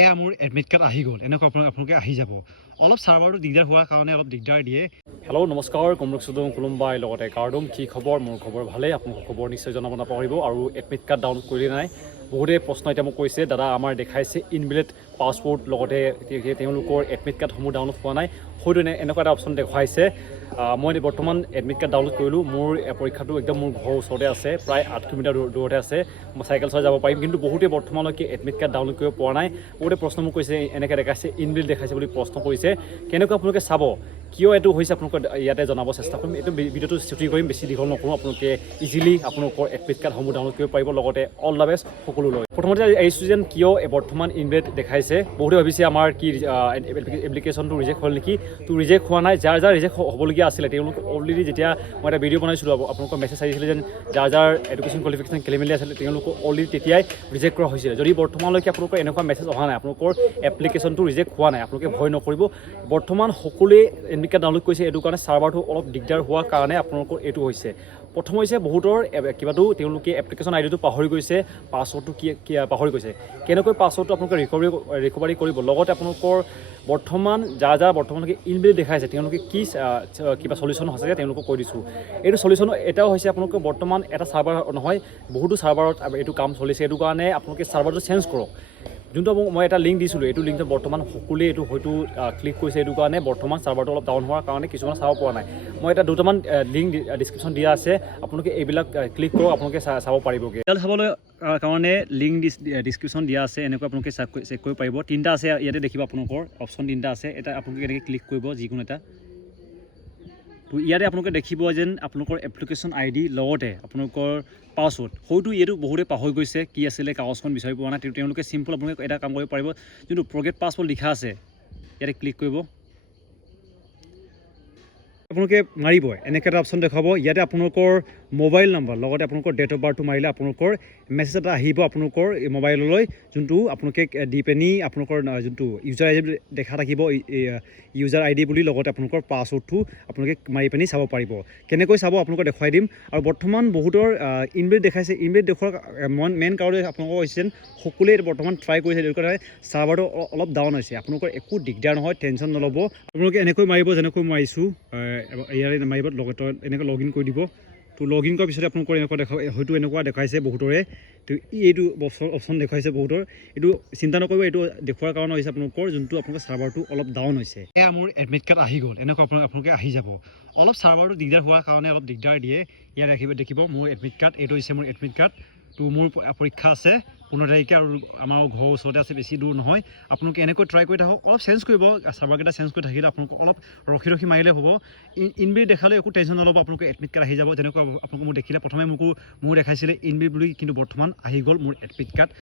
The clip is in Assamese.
এয়া মোৰ এডমিট কাৰ্ড আহি গ'ল এনেকুৱা আপোনালোকে আহি যাব অলপ সাৰ্ভাৰটো দিগদাৰ হোৱাৰ কাৰণে অলপ দিগদাৰ দিয়ে। হেল্ল' নমস্কাৰ কমৰক সুদম কোলম্বাই লগতে কাৰ্ডম কি খবৰ মোৰ খবৰ ভালেই আপোনালোকৰ খবৰ নিশ্চয় জনাব নাপাহৰিব আৰু এডমিট কাৰ্ড ডাউনলোড কৰিলে নাই বহুতে প্ৰশ্ন এতিয়া মোক কৈছে দাদা আমাৰ দেখাইছে ইনভেলিড পাছপোৰ্ট লগতে তেওঁলোকৰ এডমিট কাৰ্ডসমূহ ডাউনলোড হোৱা নাই হয়তো এনেকুৱা এটা অপশ্যন দেখুৱাইছে মই বৰ্তমান এডমিট কাৰ্ড ডাউনলোড কৰিলোঁ মোৰ পৰীক্ষাটো একদম মোৰ ঘৰৰ ওচৰতে আছে প্ৰায় 8 কিলোমিটাৰ দূৰতে আছে মই চাইকেল চলাই যাব পাৰিম কিন্তু বহুতে বৰ্তমানলৈকে এডমিট কাৰ্ড ডাউনলোড কৰিব পৰা নাই বহুতে প্ৰশ্ন মোক কৈছে এনেকৈ দেখাইছে ইনভেলিড দেখাইছে বুলি প্ৰশ্ন কৰিছে কেনেকৈ আপোনালোকে চাব কিয় এইটো হৈছে আপোনালোকৰ ইয়াতে জনাব চেষ্টা কৰিম এইটো ভিডিঅ'টো ছুটি কৰিম বেছি দীঘল নকৰোঁ আপোনালোকে ইজিলি আপোনালোকৰ এডমিট কাৰ্ডসমূহ ডাউনলোড কৰিব পাৰিব লগতে অল দ্য বেষ্ট সকলোলৈ প্ৰথমতে এইটো যেন কিয় বৰ্তমান ইনভেলিড দেখাইছে বহুতে ভাবিছে আমাৰ কি এপ্লিকেশ্যনটো ৰিজেক্ট হ'ল নেকি তো ৰিজেক্ট হোৱা নাই যাৰ ৰিজেক্ট হ'বলগীয়া আছিলে তেওঁলোক অলৰেডি যেতিয়া মই এটা ভিডিঅ' বনাইছিলোঁ আপোনালোকৰ মেছেজ আহিছিলে যেন যাৰ এডুকেশ্যন কোৱালিফিকেশ্যন খেলিমেলি আছিলে তেওঁলোকক অলৰেডি তেতিয়াই ৰিজেক্ট কৰা হৈছিলে যদি বৰ্তমানলৈকে আপোনালোকৰ এনেকুৱা মেছেজ অহা নাই আপোনালোকৰ এপ্লিকেশ্যনটো ৰিজেক্ট হোৱা নাই আপোনালোকে ভয় নকৰিব বৰ্তমান সকলোৱে এডমিট কাৰ্ড ডাউনলোড কৰিছে এইটো কাৰণে ছাৰ্ভাৰটো অলপ দিগদাৰ হোৱাৰ কাৰণে আপোনালোকৰ এইটো হৈছে প্ৰথম হৈছে বহুতৰ কিবাটো তেওঁলোকে এপ্লিকেশ্যন আইডিটো পাহৰি গৈছে পাছৱৰ্ডটো কি পাহৰি গৈছে কেনেকৈ পাছৱৰ্ডটো আপোনালোকে ৰিকভাৰী কৰিব লগতে আপোনালোকৰ বৰ্তমান যাৰ বৰ্তমানলৈকে ইনভেলিড দেখাইছে তেওঁলোকে কি কিবা চলিউশ্যন সঁচাকৈ তেওঁলোকক কৈ দিছোঁ এইটো চলিউশ্যন এটাও হৈছে আপোনালোকে বৰ্তমান এটা ছাৰ্ভাৰ নহয় বহুতো ছাৰ্ভাৰত এইটো কাম চলিছে এইটো কাৰণে আপোনালোকে ছাৰ্ভাৰটো চেঞ্জ কৰক যোনটো মই এটা লিংক দিছিলোঁ এইটো লিংকটো বৰ্তমান সকলোৱে এইটো হয়তো ক্লিক কৰিছে এইটো কাৰণে বৰ্তমান ছাৰ্ভাৰটো অলপ ডাউন হোৱাৰ কাৰণে কিছুমান চাব পৰা নাই মই এটা দুটামান লিংক ডিছক্ৰিপশ্যন দিয়া আছে আপোনালোকে এইবিলাক ক্লিক কৰক আপোনালোকে চাব পাৰিবগৈ চাবলৈ কাৰণে লিংক ডিছক্ৰিপশ্যন দিয়া আছে এনেকৈ আপোনালোকে চেক কৰিব পাৰিব তিনিটা আছে ইয়াতে দেখিব আপোনালোকৰ অপশ্যন তিনিটা আছে এটা আপোনালোকে এনেকৈ ক্লিক কৰিব যিকোনো এটা তো ইয়াতে আপোনালোকে দেখিব যেন আপোনালোকৰ এপ্লিকেশ্যন আইডি লগতে আপোনালোকৰ পাছৱৰ্ড হয়তো এইটো বহুতে পাহৰি গৈছে কি আছিলে কাগজখন বিচাৰি পোৱা নাই তেওঁলোকে চিম্পল আপোনালোকে এটা কাম কৰিব পাৰিব যোনটো ফৰগেট পাছৱৰ্ড লিখা আছে ইয়াতে ক্লিক কৰিব আপোনালোকে মাৰিব এনেকৈ এটা অপশ্যন দেখাব ইয়াতে আপোনালোকৰ মোবাইল নম্বৰ লগতে আপোনালোকৰ ডেট অফ বাৰ্থটো মাৰিলে আপোনালোকৰ মেছেজ এটা আহিব আপোনালোকৰ মোবাইললৈ যোনটো আপোনালোকে দি পিনি আপোনালোকৰ যোনটো ইউজাৰ আই ডি দেখা থাকিব ইউজাৰ আই ডি বুলি লগতে আপোনালোকৰ পাছৱৰ্ডটো আপোনালোকে মাৰি পিনি চাব পাৰিব কেনেকৈ চাব আপোনালোকক দেখুৱাই দিম আৰু বৰ্তমান বহুতৰ ইনভেলিড দেখাইছে ইনভেলিড দেখুৱাৰ মেইন কাৰণ আপোনালোকৰ হৈছে যেন সকলোৱে বৰ্তমান ট্ৰাই কৰিছে সেইটো কাৰণে ছাৰ্ভাৰটো অলপ ডাউন হৈছে আপোনালোকৰ একো দিগদাৰ নহয় টেনশ্যন নল'ব আপোনালোকে এনেকৈ মাৰিব যেনেকৈ মাৰিছোঁ ইয়াৰে মাৰিব লগতে এনেকৈ লগ ইন কৰি দিব তো লগ ইন কৰাৰ পিছতে আপোনালোকৰ এনেকুৱা হয়তো এনেকুৱা দেখাইছে বহুতৰে তো এইটো অপশ্যন দেখুৱাইছে বহুতৰ এইটো চিন্তা নকৰিব এইটো দেখুৱাৰ কাৰণে হৈছে আপোনালোকৰ যোনটো আপোনালোকৰ ছাৰ্ভাৰটো অলপ ডাউন হৈছে এয়া মোৰ এডমিট কাৰ্ড আহি গ'ল এনেকুৱা আপোনালোকে আহি যাব অলপ ছাৰ্ভাৰটো দিগদাৰ হোৱাৰ কাৰণে অলপ দিগদাৰ দিয়ে ইয়াত দেখিব মোৰ এডমিট কাৰ্ড এইটো হৈছে মোৰ এডমিট কাৰ্ড তো মোৰ পৰীক্ষা আছে 15 তাৰিখে আৰু আমাৰ ঘৰৰ ওচৰতে আছে বেছি দূৰ নহয় আপোনালোকে এনেকৈ ট্ৰাই কৰি থাকক অলপ চেঞ্জ কৰিব ছাৰ্ভাৰকেইটা চেঞ্জ কৰি থাকিলে আপোনালোকক অলপ ৰখি মাৰিলে হ'ব ইনভেলিড দেখালে একো টেনশ্যন নল'ব আপোনালোকে এডমিট কাৰ্ড আহি যাব যেনেকুৱা আপোনালোকে মোক দেখিলে প্ৰথমে মোৰ দেখাইছিলে ইনভেলিড বুলি কিন্তু বৰ্তমান আহি গ'ল মোৰ এডমিট কাৰ্ড